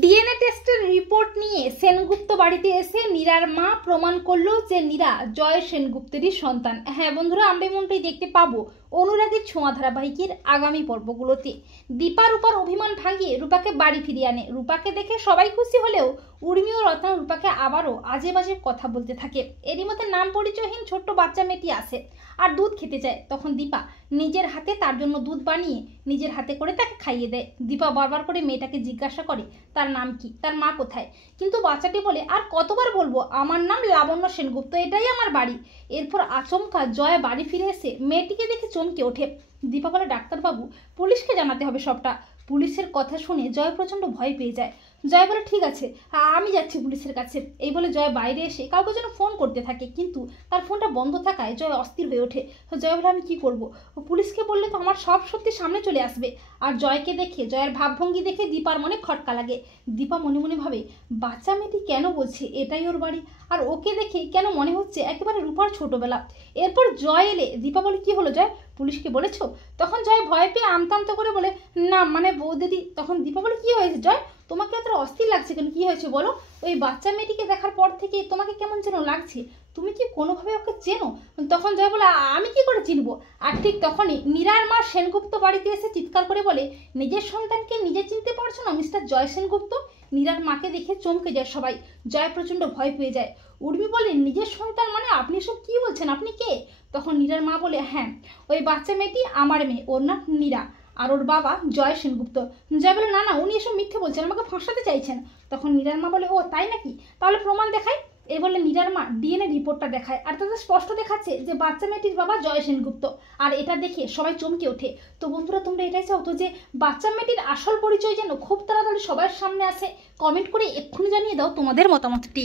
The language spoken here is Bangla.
ডিএনএ টেস্টের রিপোর্ট নিয়ে সেনগুপ্ত বাড়িতে এসে নীরার মা প্রমাণ করলো যে নীরা জয় সেনগুপ্তেরই সন্তান। হ্যাঁ বন্ধুরা, আমরা এমনটাই দেখতে পাবো অনুরাগের ছোঁয়া ধারাবাহিকের আগামী পর্বগুলোতে। দীপা রূপার অভিমান ভাঙিয়ে রূপাকে বাড়ি ফিরিয়ে আনে। রূপাকে দেখে সবাই খুশি হলেও উর্মি ও রত্না রূপাকে আবারও আজে বাজে কথা বলতে থাকে। এরই মধ্যে নাম পরিচয়হীন ছোট্ট বাচ্চা মেয়েটি আসে আর দুধ খেতে চায়। তখন দীপা নিজের হাতে তার জন্য দুধ বানিয়ে নিজের হাতে করে তাকে খাইয়ে দেয়। দীপা বারবার করে মেয়েটাকে জিজ্ঞাসা করে তার নাম কি, তার মা কোথায়, কিন্তু বাচ্চাটি বলে আর কতবার বলবো, আমার নাম লাবণ্য সেনগুপ্ত, এটাই আমার বাড়ি। এরপর আচমকা জয় বাড়ি ফিরে এসে মেয়েটিকে দেখে চমকে ওঠে। দীপা বলে ডাক্তারবাবু, পুলিশকে জানাতে হবে সবটা। পুলিশের কথা শুনে জয় প্রচণ্ড ভয় পেয়ে যায়। জয় বলে ঠিক আছে, আমি যাচ্ছি পুলিশের কাছে। এই বলে জয় বাইরে এসে কাউকে যেন ফোন করতে থাকে, কিন্তু তার ফোনটা বন্ধ থাকায় জয় অস্থির হয়ে ওঠে। জয় বলে আমি কি করব, পুলিশকে বললে তো আমার সব সত্যি সামনে চলে আসবে। আর জয়কে দেখে, জয়ের ভাবভঙ্গি দেখে দীপার মনে খটকা লাগে। দীপা মনে মনে ভাবে বাচ্চা মেয়েটি কেন বলছে এটাই ওর বাড়ি, আর ওকে দেখে কেন মনে হচ্ছে একেবারে রূপার ছোটবেলা। এরপর জয় এলে দীপা বলে কি হলো জয়, পুলিশকে বলেছো? তখন জয় ভয় পেয়ে আমতামতো করে বলে না মানে বৌদিদি। তখন দীপা বলে কি হয়েছে জয়, তোমাকে এত অস্থির লাগছে কেন, কি হয়েছে বলো? ওই বাচ্চা মেয়েটিকে দেখার পর থেকে তোমাকে কেমন যেন লাগছে, তুমি কি কোনোভাবে ওকে চেনো? তখন জয় বলে আমি কি করে চিনবো? আর ঠিক তখনই নীরার মা সেনগুপ্ত বাড়িতে এসে চিৎকার করে বলে নিজের সন্তানকে নিজে চিনতে পারছো না মিস্টার জয় সেনগুপ্ত? নীরার মাকে দেখে চমকে যায় সবাই। জয় প্রচণ্ড ভয় পেয়ে যায়। উর্মি বলে নিজের সন্তান মানে আপনি সব কি বলছেন, আপনি কে? তখন নীরার মা বলে হ্যাঁ, ওই বাচ্চা মেয়েটি আমার মেয়ে, ওর নাম নীরা, আর ওর বাবা জয় সেনগুপ্ত। জয় বলে না না, উনি এসব মিথ্যে বলছেন, আমাকে ফাঁসাতে চাইছেন। তখন নীরার মা বলে ও তাই নাকি, তাহলে প্রমাণ দেখায়। এই বলে নীরার মা ডিএনএ রিপোর্টটা দেখায়, আর তাদের স্পষ্ট দেখাচ্ছে যে বাচ্চা মেয়েটির বাবা জয় সেনগুপ্ত। আর এটা দেখে সবাই চমকে ওঠে। তো বন্ধুরা, তোমরা এটাই চাও তো যে বাচ্চা মেয়েটির আসল পরিচয় যেন খুব তাড়াতাড়ি সবার সামনে আসে? কমেন্ট করে এক্ষুনি জানিয়ে দাও তোমাদের মতামতটি।